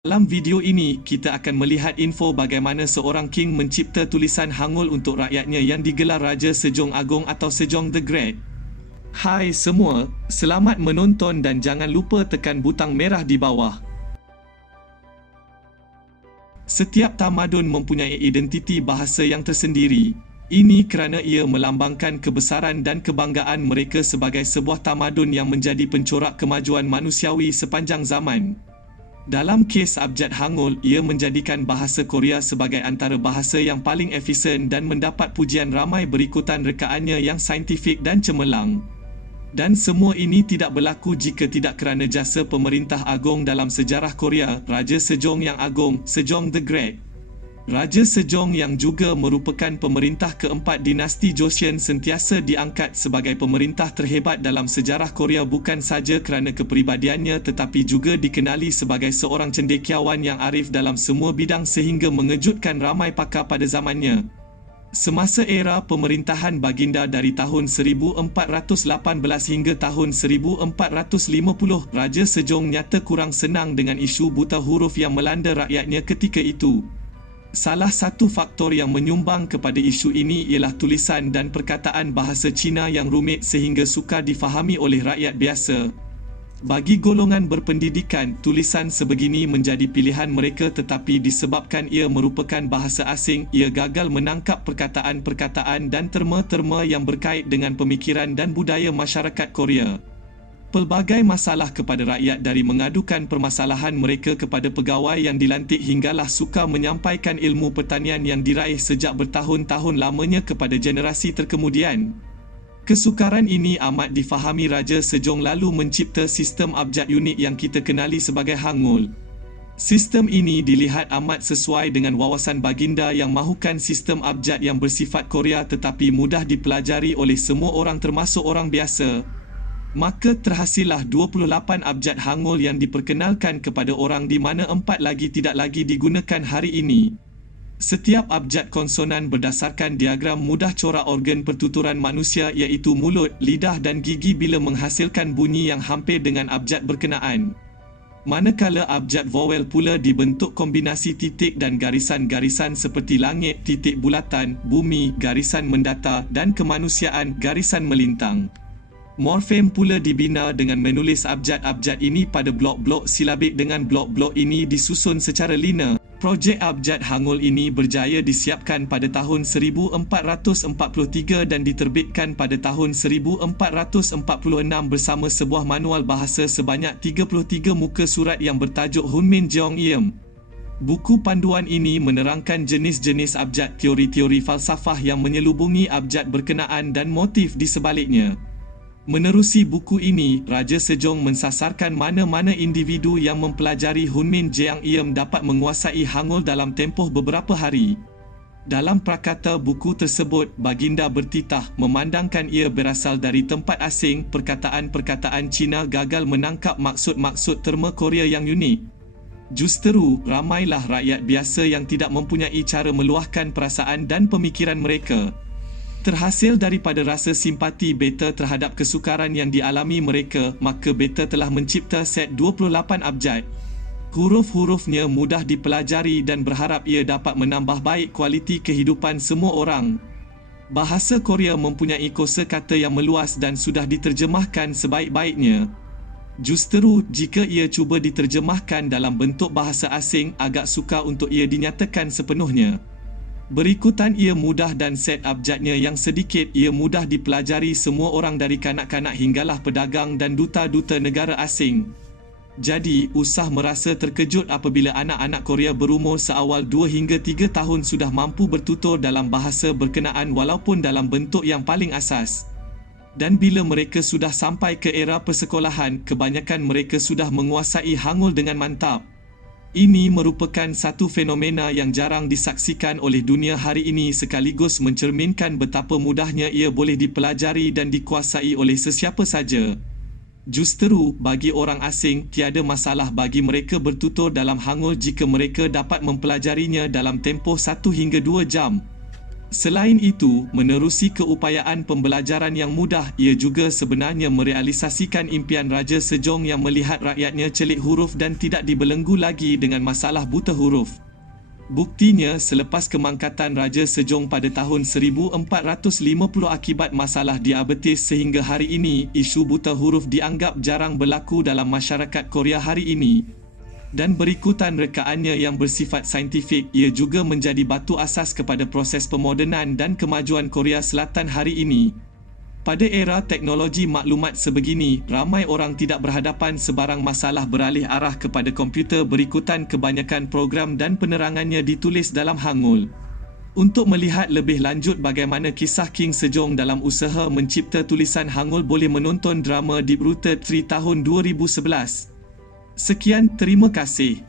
Dalam video ini, kita akan melihat info bagaimana seorang king mencipta tulisan Hangul untuk rakyatnya yang digelar Raja Sejong Agong atau Sejong the Great. Hai semua, selamat menonton dan jangan lupa tekan butang merah di bawah. Setiap tamadun mempunyai identiti bahasa yang tersendiri. Ini kerana ia melambangkan kebesaran dan kebanggaan mereka sebagai sebuah tamadun yang menjadi pencorak kemajuan manusiawi sepanjang zaman. Dalam kes abjad Hangul, ia menjadikan bahasa Korea sebagai antara bahasa yang paling efisien dan mendapat pujian ramai berikutan rekaannya yang saintifik dan cemerlang. Dan semua ini tidak berlaku jika tidak kerana jasa pemerintah agung dalam sejarah Korea, Raja Sejong yang Agung, Sejong the Great. Raja Sejong yang juga merupakan pemerintah keempat dinasti Joseon sentiasa diangkat sebagai pemerintah terhebat dalam sejarah Korea bukan sahaja kerana kepribadiannya tetapi juga dikenali sebagai seorang cendekiawan yang arif dalam semua bidang sehingga mengejutkan ramai pakar pada zamannya. Semasa era pemerintahan baginda dari tahun 1418 hingga tahun 1450, Raja Sejong nyata kurang senang dengan isu buta huruf yang melanda rakyatnya ketika itu. Salah satu faktor yang menyumbang kepada isu ini ialah tulisan dan perkataan bahasa Cina yang rumit sehingga sukar difahami oleh rakyat biasa. Bagi golongan berpendidikan, tulisan sebegini menjadi pilihan mereka tetapi disebabkan ia merupakan bahasa asing, ia gagal menangkap perkataan-perkataan dan terma-terma yang berkait dengan pemikiran dan budaya masyarakat Korea. Pelbagai masalah kepada rakyat dari mengadukan permasalahan mereka kepada pegawai yang dilantik hinggalah sukar menyampaikan ilmu pertanian yang diraih sejak bertahun-tahun lamanya kepada generasi terkemudian. Kesukaran ini amat difahami Raja Sejong lalu mencipta sistem abjad unik yang kita kenali sebagai Hangul. Sistem ini dilihat amat sesuai dengan wawasan baginda yang mahukan sistem abjad yang bersifat Korea tetapi mudah dipelajari oleh semua orang termasuk orang biasa. Maka terhasillah 28 abjad Hangul yang diperkenalkan kepada orang di mana 4 lagi tidak lagi digunakan hari ini. Setiap abjad konsonan berdasarkan diagram mudah corak organ pertuturan manusia iaitu mulut, lidah dan gigi bila menghasilkan bunyi yang hampir dengan abjad berkenaan. Manakala abjad vowel pula dibentuk kombinasi titik dan garisan-garisan seperti langit, titik bulatan, bumi, garisan mendatar dan kemanusiaan, garisan melintang. Morfem pula dibina dengan menulis abjad-abjad ini pada blok-blok silabik dengan blok-blok ini disusun secara linear. Projek abjad Hangul ini berjaya disiapkan pada tahun 1443 dan diterbitkan pada tahun 1446 bersama sebuah manual bahasa sebanyak 33 muka surat yang bertajuk Hunmin Jeongeum. Buku panduan ini menerangkan jenis-jenis abjad, teori-teori falsafah yang menyelubungi abjad berkenaan dan motif di sebaliknya. Menerusi buku ini, Raja Sejong mensasarkan mana-mana individu yang mempelajari Hunmin Jeongeum dapat menguasai Hangul dalam tempoh beberapa hari. Dalam prakata buku tersebut, baginda bertitah memandangkan ia berasal dari tempat asing, perkataan-perkataan Cina gagal menangkap maksud-maksud terma Korea yang unik. Justeru, ramailah rakyat biasa yang tidak mempunyai cara meluahkan perasaan dan pemikiran mereka. Terhasil daripada rasa simpati beta terhadap kesukaran yang dialami mereka, maka beta telah mencipta set 28 abjad. Huruf-hurufnya mudah dipelajari dan berharap ia dapat menambah baik kualiti kehidupan semua orang. Bahasa Korea mempunyai kosakata yang meluas dan sudah diterjemahkan sebaik-baiknya. Justeru, jika ia cuba diterjemahkan dalam bentuk bahasa asing, agak sukar untuk ia dinyatakan sepenuhnya. Berikutan ia mudah dan set abjadnya yang sedikit ia mudah dipelajari semua orang dari kanak-kanak hinggalah pedagang dan duta-duta negara asing. Jadi, usah merasa terkejut apabila anak-anak Korea berumur seawal 2 hingga 3 tahun sudah mampu bertutur dalam bahasa berkenaan walaupun dalam bentuk yang paling asas. Dan bila mereka sudah sampai ke era persekolahan, kebanyakan mereka sudah menguasai Hangul dengan mantap. Ini merupakan satu fenomena yang jarang disaksikan oleh dunia hari ini sekaligus mencerminkan betapa mudahnya ia boleh dipelajari dan dikuasai oleh sesiapa saja. Justeru, bagi orang asing, tiada masalah bagi mereka bertutur dalam Hangul jika mereka dapat mempelajarinya dalam tempoh 1 hingga 2 jam. Selain itu, menerusi keupayaan pembelajaran yang mudah, ia juga sebenarnya merealisasikan impian Raja Sejong yang melihat rakyatnya celik huruf dan tidak dibelenggu lagi dengan masalah buta huruf. Buktinya, selepas kemangkatan Raja Sejong pada tahun 1450 akibat masalah diabetes sehingga hari ini, isu buta huruf dianggap jarang berlaku dalam masyarakat Korea hari ini. Dan berikutan rekaannya yang bersifat saintifik, ia juga menjadi batu asas kepada proses pemodenan dan kemajuan Korea Selatan hari ini. Pada era teknologi maklumat sebegini, ramai orang tidak berhadapan sebarang masalah beralih arah kepada komputer berikutan kebanyakan program dan penerangannya ditulis dalam Hangul. Untuk melihat lebih lanjut bagaimana kisah King Sejong dalam usaha mencipta tulisan Hangul, boleh menonton drama Deep Rooted 3 tahun 2011. Sekian, terima kasih.